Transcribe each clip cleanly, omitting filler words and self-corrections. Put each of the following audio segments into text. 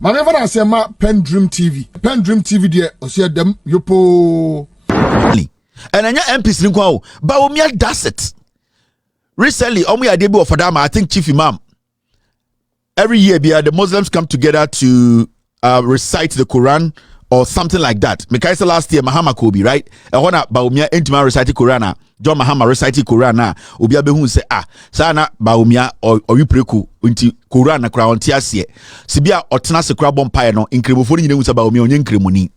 Mame fa na say ma PENDREAM TV there o say dem yopo. And anya MPs ni kwa o. Bawumia does it. Recently, omu ya debi of Adama, I think Chief Imam. Every year, the Muslims come together to recite the Quran or something like that. Mekaisa last year, Mahama Kobi, right? I want to Bawumia intima recite Quran. John Mahama recite Quran. Ubia behun say sana Bawumia or yupreku unti Quran na kra onti ase. Sibia otena se kra bompae no inkremofo ni nyina Bawumia onye nkremoni.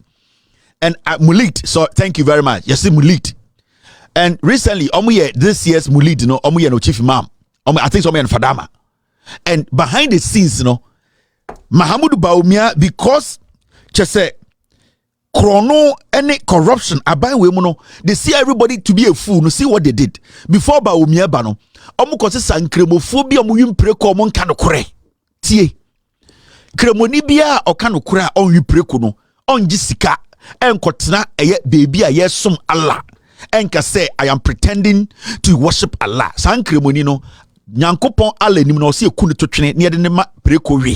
And Mulit, so thank you very much. Yes, Mulit. And recently, this year's Mulid, no Chief Imam. I think and Fadama. And behind the scenes, Mahamudu Bawumia, because say chrono any corruption, they see everybody to be a fool. No, see what they did before Bawumia bano. Kose sankremophobia muyum preko mon kano kure. Tie. Kremonibia o kano kure on yu preko no. On jisika en kotna eye baby a yesum Allah. Enka say I am pretending to worship Allah. Sankremoni no nyankopon Allah nim no se eku ne totwene ne de ne ma preko wi.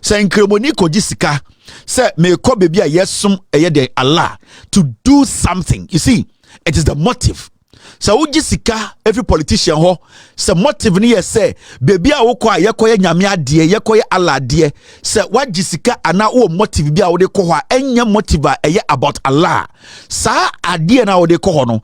Sankremoni ko gisika say me ko baby a yesum eye de Allah to do something. You see, it is the motive. So ujisika every politician ho se motive ni say baby a wo kwa yekoye nyame ade yekoye Allah ade se wajisika ana wo motive bia wo de ko ho enya motive eye about Allah sa ade na wo de ko ho no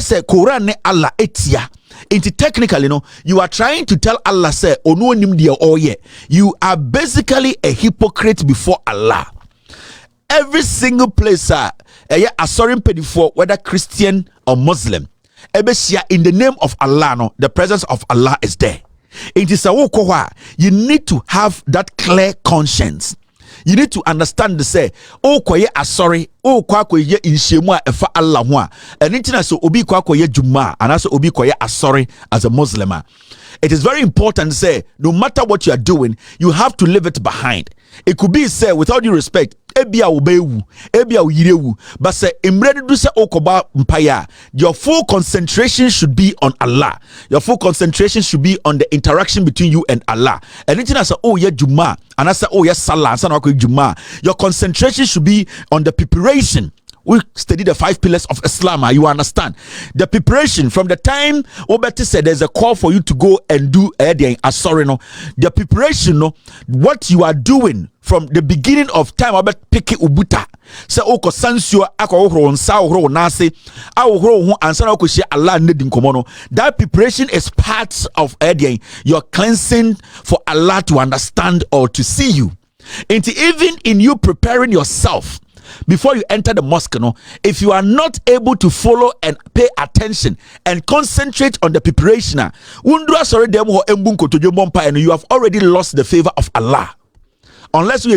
say Quran ne Allah etia into technically you are trying to tell Allah say onu onim de oye. You are basically a hypocrite before Allah. Every single place asorin pedifo whether Christian or Muslim ebesia in the name of Allah no the presence of Allah is there. It is a you need to have that clear conscience. You need to understand the say koye asori koye inshemu a efa Allah ho a enitina so obi koye juma and so obi koye asori as a Muslim. It is very important to say no matter what you are doing you have to leave it behind. It could be say without due respect ebia obewu ebia uyirewu but say imredu do say okoba mpaya your full concentration should be on Allah. Your full concentration should be on the interaction between you and Allah. Anything as ye juma and as ye salah and juma your concentration should be on the preparation. We study the 5 pillars of Islam. You understand the preparation from the time Obeti said there's a call for you to go and do the preparation what you are doing from the beginning of time about piki ubuta say oko sansio akoro nsa ohoro nase ahoro ho ansa na okohia Allah nedin komo that preparation is part of your cleansing for Allah to understand or to see you. Into even in you preparing yourself before you enter the mosque, if you are not able to follow and pay attention and concentrate on the preparation, you have already lost the favor of Allah. Unless you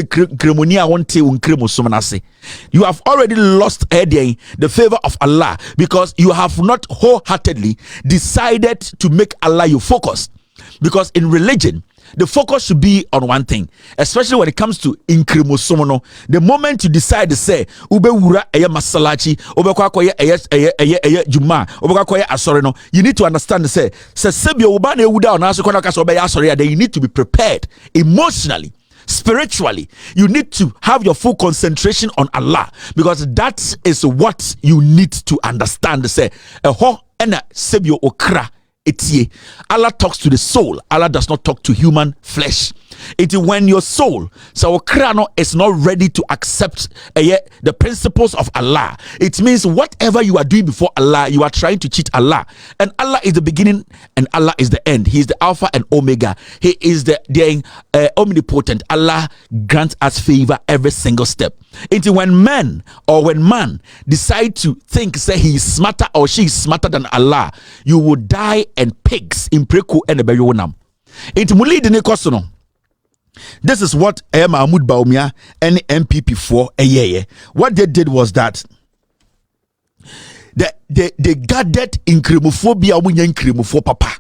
you have already lost the favor of Allah because you have not wholeheartedly decided to make Allah your focus. Because in religion, the focus should be on one thing, especially when it comes to inkremosomono. The moment you decide to say ube wura eye masalachi, ube kwa koye eye juma, ube kwa koye asoreno, you need to understand to say sebio uba ne wuda onaso kwa kaso obe asoria. Then you need to be prepared emotionally, spiritually. You need to have your full concentration on Allah because that is what you need to understand to say eho ena sebio okra. Allah talks to the soul. Allah does not talk to human flesh. It is when your soul, so krano, is not ready to accept the principles of Allah. It means whatever you are doing before Allah, you are trying to cheat Allah. And Allah is the beginning and Allah is the end. He is the Alpha and Omega. He is the omnipotent. Allah grants us favor every single step. It is when man decide to think, say he is smarter or she is smarter than Allah, you will die and pigs in preku and the berionam. It will lead in a kosono. This is what Mahmoud Bawumia and MPP for a year. What they did was that they gathered in cremophobia in papa.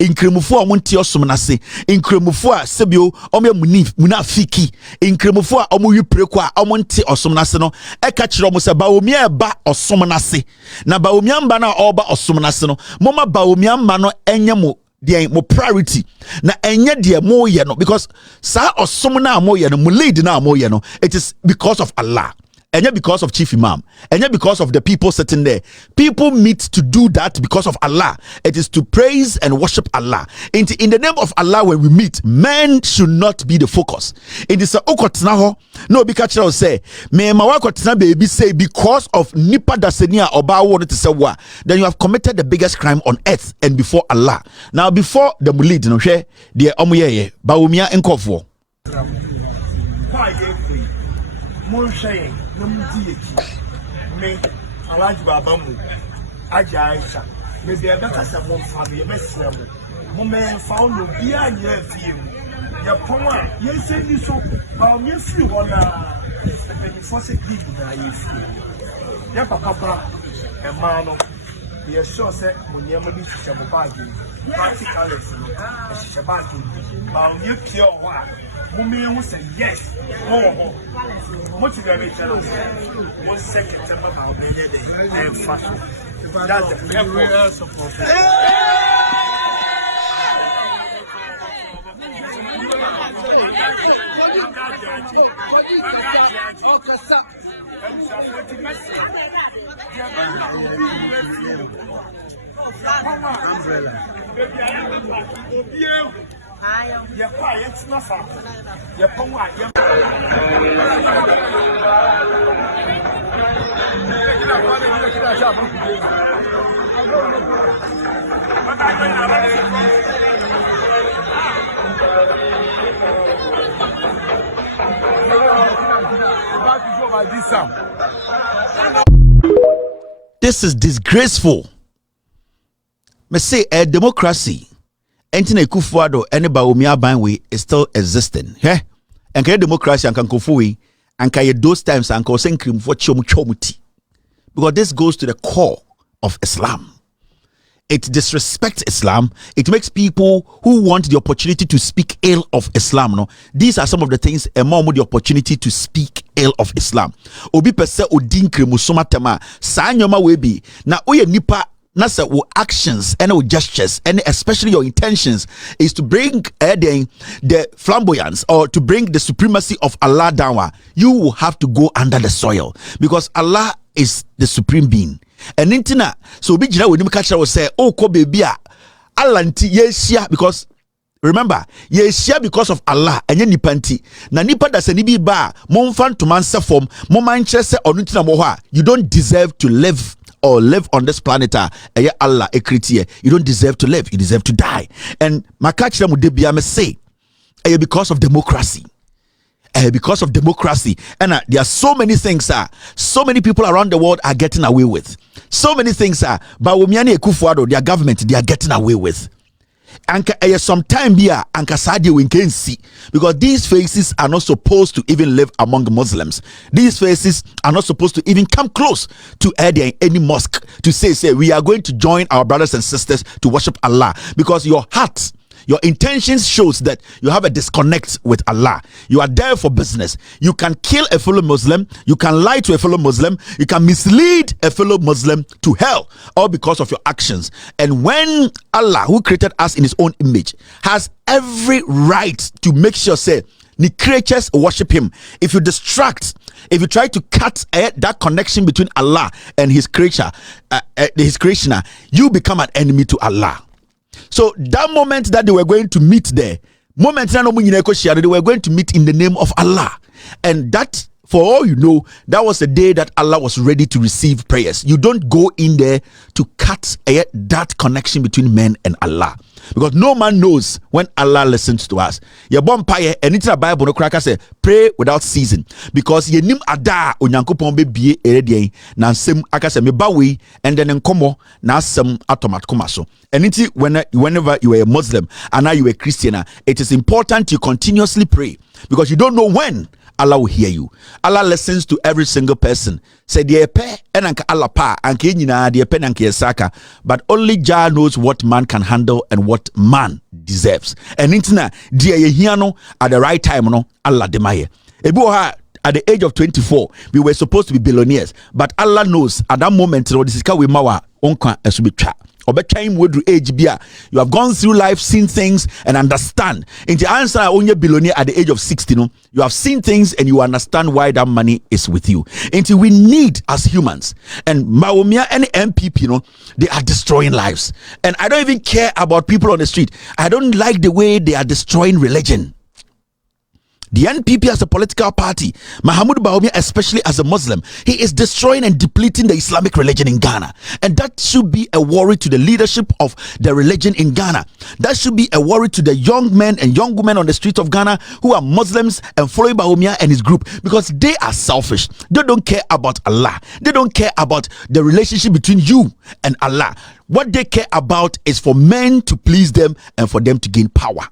In cremofo amonti osomnase in cremofo a sebio omo munafiki in cremofo a omo yipreko a omonti osomnase no e ka kire omo se Bawumia ba osomnase na Bawumia mba na oba osomnase no moma Bawumia mba no enye mo the mo priority na enye de mo ye no because sa osom na mo ye no mo lead na mo ye no it is because of Allah. And yet because of chief imam, and yet because of the people sitting there. People meet to do that because of Allah. It is to praise and worship Allah. In the name of Allah, when we meet, men should not be the focus. It is a okotnaho. No, because say, me mawakotna baby say because of nipa dasenia oba wanted to say what, then you have committed the biggest crime on earth and before Allah. Now before the mulid, no share the Bawumia enkofo. Monshay, Namdi, me, Alaj Babamu, Ajaisha, maybe a better someone for the best level. Moment found no beer and your film. Your power, you say this so, you feel on the first people that you feel. Your papa, a man, you sure said, when you maybe Shabaki, practically, Shabaki, you cure what? Mummy will say yes. Oh, much very jealous. 1 second, I'll be there and fashion. That's the purpose. You're quiet, it's not fun. You're This is disgraceful. Me say a democracy. Entine Kufuado any Bawumia Banwe is still existing. Yeah? And can democracy and can Kufuwi and can those times and can send cream for chomuti. Because this goes to the core of Islam. It disrespects Islam. It makes people who want the opportunity to speak ill of Islam. No, these are some of the things a mom with the opportunity to speak ill of Islam. Obi pese odinkre musomatama sa nyoma we bi na oye nipa. Nasa actions and gestures and especially your intentions is to bring the flamboyance or to bring the supremacy of Allah down. You will have to go under the soil because Allah is the supreme being. And intina so be jina when you catch will say, oh ko baby Allah nti yesia because remember yesia because of Allah and yen nipanti na nipa da se ni bi ba momfan to man se form mo man kire se onu ntina mo ho you don't deserve to live or live on this planet. Allah you don't deserve to live, you deserve to die. And my catch them would be say because of democracy. Because of democracy. And there are so many things so many people around the world are getting away with. So many things Bawumia and Kufuado, their government, they are getting away with. And sometime here and we can see because these faces are not supposed to even live among Muslims. These faces are not supposed to even come close to any mosque to say we are going to join our brothers and sisters to worship Allah because your heart, your intentions shows that you have a disconnect with Allah. You are there for business. You can kill a fellow Muslim. You can lie to a fellow Muslim. You can mislead a fellow Muslim to hell, all because of your actions. And when Allah, who created us in his own image, has every right to make sure, say, the creatures worship him. If you distract, if you try to cut that connection between Allah and his creature, you become an enemy to Allah. So that moment that they were going to meet there, they were going to meet in the name of Allah. And that, for all you know, that was the day that Allah was ready to receive prayers. You don't go in there to cut that connection between men and Allah. Because no man knows when Allah listens to us. Your bonfire and it's a Bible no cracker say pray without ceasing. Because ye nim ada onyankopon be bie erede na nsem aka say me bawe and then nkomo na asem automat koma so. And it's whenever you are a Muslim and now you are a Christian, it is important you continuously pray because you don't know when Allah will hear you. Allah listens to every single person. Say the pe and Allah pa and nyina the pe and saka, but only Jah knows what man can handle and what man deserves. And intina dia ye hiano at the right time no Allah demaye. Ebu at the age of 24, we were supposed to be billionaires, but Allah knows at that moment no this is we mawa onka esubitwa. obetwain mu edu age bia, you have gone through life, seen things and understand. In the answer only billionaire at the age of 60, no, you have seen things and you understand why that money is with you. Until we need as humans, and Bawumia and MPP, you know, they are destroying lives. And I don't even care about people on the street. I don't like the way they are destroying religion. The NPP as a political party, Mahmoud Bawumia especially as a Muslim, he is destroying and depleting the Islamic religion in Ghana. And that should be a worry to the leadership of the religion in Ghana. That should be a worry to the young men and young women on the streets of Ghana who are Muslims and following Bawumia and his group, because they are selfish. They don't care about Allah. They don't care about the relationship between you and Allah. What they care about is for men to please them and for them to gain power.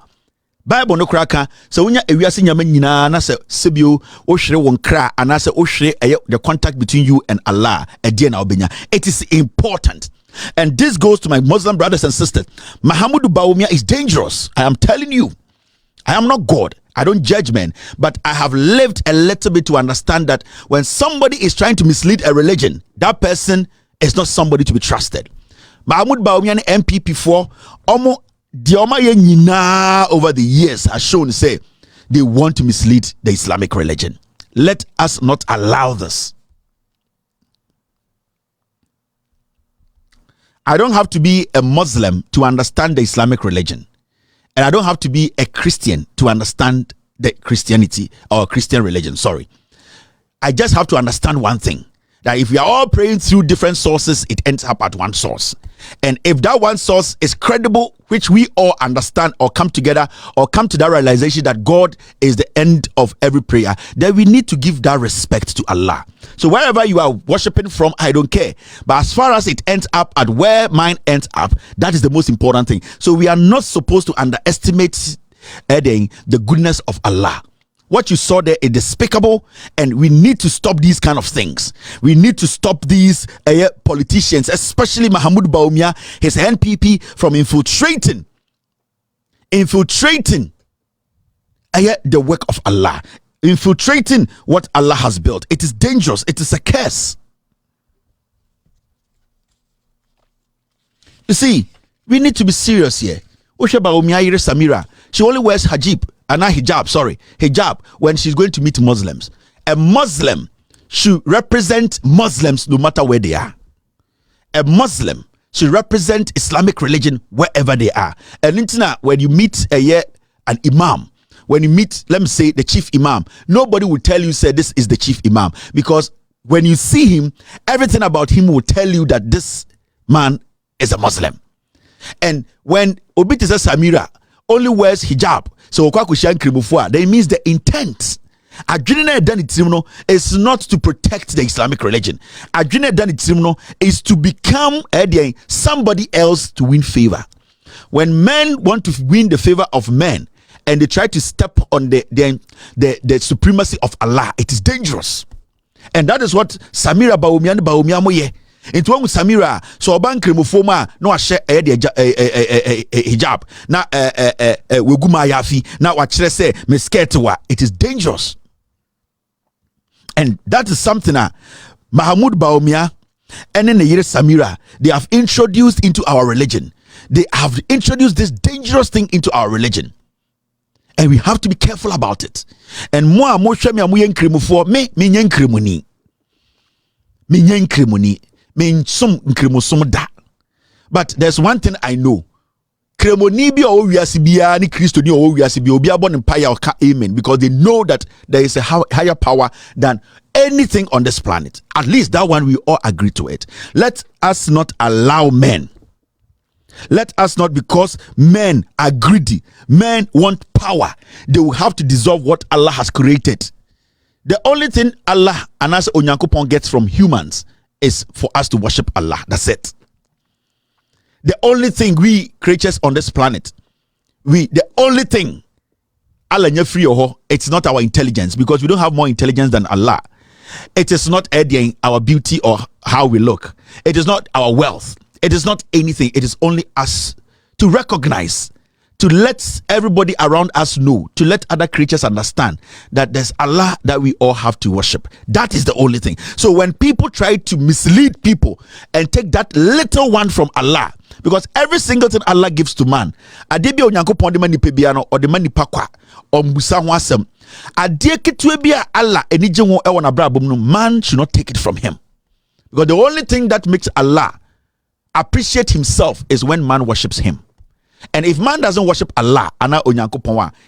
Bible no kraka so wonya ewiase nyama nyina na se sebio wo hwere won kra ana se wo hwere the contact between you and Allah e na obenya. It is important. And this goes to my Muslim brothers and sisters. Mahmoud Bawumia is dangerous. I am telling you. I am not God. I don't judge men, but I have lived a little bit to understand that when somebody is trying to mislead a religion, that person is not somebody to be trusted. Mahmoud Bawumia and MPP for almost over the years has shown say they want to mislead the Islamic religion. Let us not allow this. I don't have to be a Muslim to understand the Islamic religion, and I don't have to be a Christian to understand the Christianity or Christian religion. Sorry, I just have to understand one thing, that if we are all praying through different sources, it ends up at one source. And if that one source is credible, which we all understand or come together or come to that realization that God is the end of every prayer, then we need to give that respect to Allah. So wherever you are worshiping from, I don't care. But as far as it ends up at where mine ends up, that is the most important thing. So we are not supposed to underestimate the goodness of Allah. What you saw there is despicable, and we need to stop these kind of things. We need to stop these politicians, especially Mahmoud Bawumia, his NPP, from infiltrating the work of Allah, infiltrating what Allah has built. It is dangerous. It is a curse. You see, we need to be serious here. Usha Bawumia Yire Samira, she only wears hijab when she's going to meet Muslims. A Muslim should represent Muslims no matter where they are. A Muslim should represent Islamic religion wherever they are. And when you meet an imam, when you meet, let me say, the chief imam, nobody will tell you, say, this is the chief imam. Because when you see him, everything about him will tell you that this man is a Muslim. And when Obiti Samira only wears hijab, so then it means the intent is not to protect the Islamic religion. Is to become somebody else to win favor. When men want to win the favor of men and they try to step on the supremacy of Allah, it is dangerous. And that is what Samira Bawumia moye. Into one with Samira, so bank remofoma no share hijab na weguma yafi na wachire say me skirt wa. It is dangerous, and that is something Mahmoud Bawumia and then the Yire Samira, they have introduced into our religion. They have introduced this dangerous thing into our religion, and we have to be careful about it. And more shame me nkremufo me nkremuni but there's one thing I know. Kremoni bi o wiase bia ni Kristo ni o wiase bi obi abon empire ka amen, because they know that there is a higher power than anything on this planet. At least that one we all agree to it. Let us not allow men. Let us not, because men are greedy, men want power, they will have to dissolve what Allah has created. The only thing Allah and us Onyankopon gets from humans is for us to worship Allah. That's it. The only thing we creatures on this planet, the only thing Allah it's not our intelligence, because we don't have more intelligence than Allah. It is not our beauty or how we look. It is not our wealth. It is not anything. It is only us to recognize to let everybody around us know, to let other creatures understand that there's Allah that we all have to worship. That is the only thing. So when people try to mislead people and take that little one from Allah, because every single thing Allah gives to man, adebi onyankopon de mani pebiano or de mani pakwa or musa ho asem, ade ketwe bia Allah enije ho e wona brabom no, man should not take it from him. Because the only thing that makes Allah appreciate himself is when man worships him. And if man doesn't worship Allah,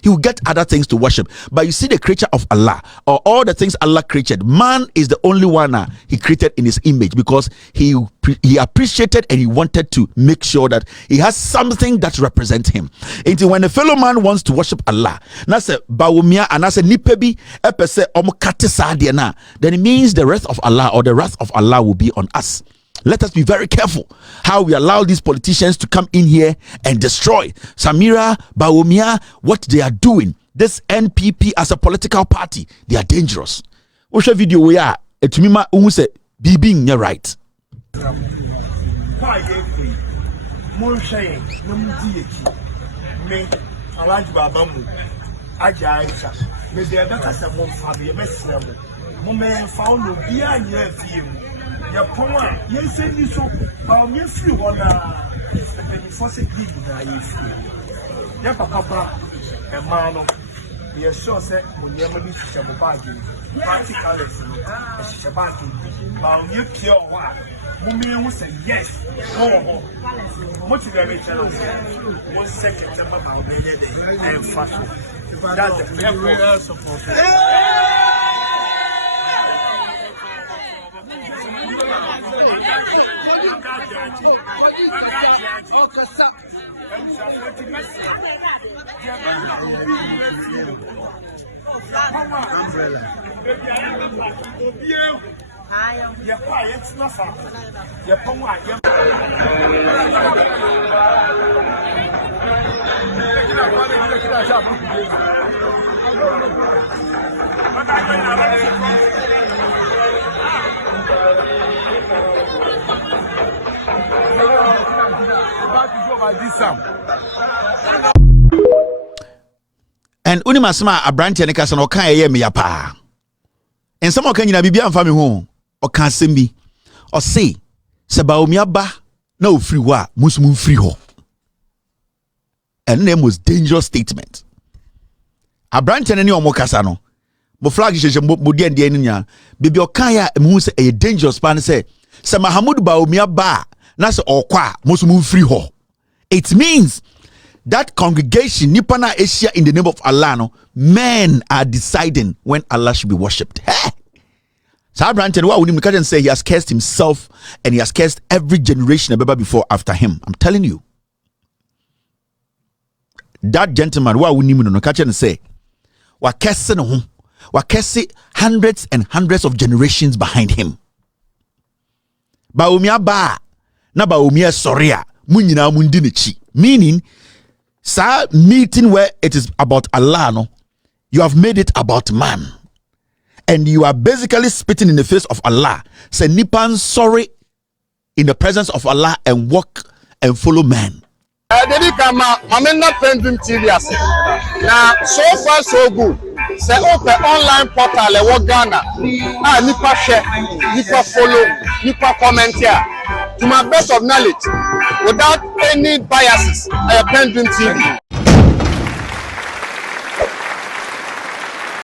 he will get other things to worship. But you see the creature of Allah, or all the things Allah created, man is the only one he created in his image, because he appreciated and he wanted to make sure that he has something that represents him. And when a fellow man wants to worship Allah, that's a Bawumia and that's a nipebi epese omukatisa, then it means the wrath of Allah or the wrath of Allah will be on us. Let us be very careful how we allow these politicians to come in here and destroy Samira, Bawumia, what they are doing. This NPP as a political party, they are dangerous. What's your video? We are to me, who say, being you're right. Ya poma yense ni so yensi wona before say give na yensi ya papa e ma no ye sure say munyema ni sise mo bag ni practical lesson e sise bag ni ba onye pie o wa mo me hu say yes ho motivate channel mo second time ba be dey and fast that's the purpose support. And unimasma abranti ne kasa no kan ye me ya pa. En some kan nyina bibia mfa me ho. O kan sembi. O say se Bawumia ba na ofiri ho a musum free ho. And the most dangerous statement. Abranti ne omo kasa no. Mo flag jeje mo die ndie ni nya. Bibi o kan ya mu se e dangerous pan se Mahamudu Bawumia ba na se okwa musum free ho. It means that congregation, Nipana Asia, in the name of Allah, no, men are deciding when Allah should be worshipped. Hey! So Abraham say he has cursed himself and he has cursed every generation ever before after him. I'm telling you. That gentleman, what we no catch and say, wa curse hundreds and hundreds of generations behind him. Bawumia ba na Bawumia soria munyina mundinichi. Meaning, sa meeting where it is about Allah, no, you have made it about man, and you are basically spitting in the face of Allah. Say nipan sorry in the presence of Allah and walk and follow man. PENDREAM TV now so far so good. Say open online portal e wo Ghana. Nipa share, nipa follow, nipa comment here. To my best of knowledge, without any biases, PENDREAM TV.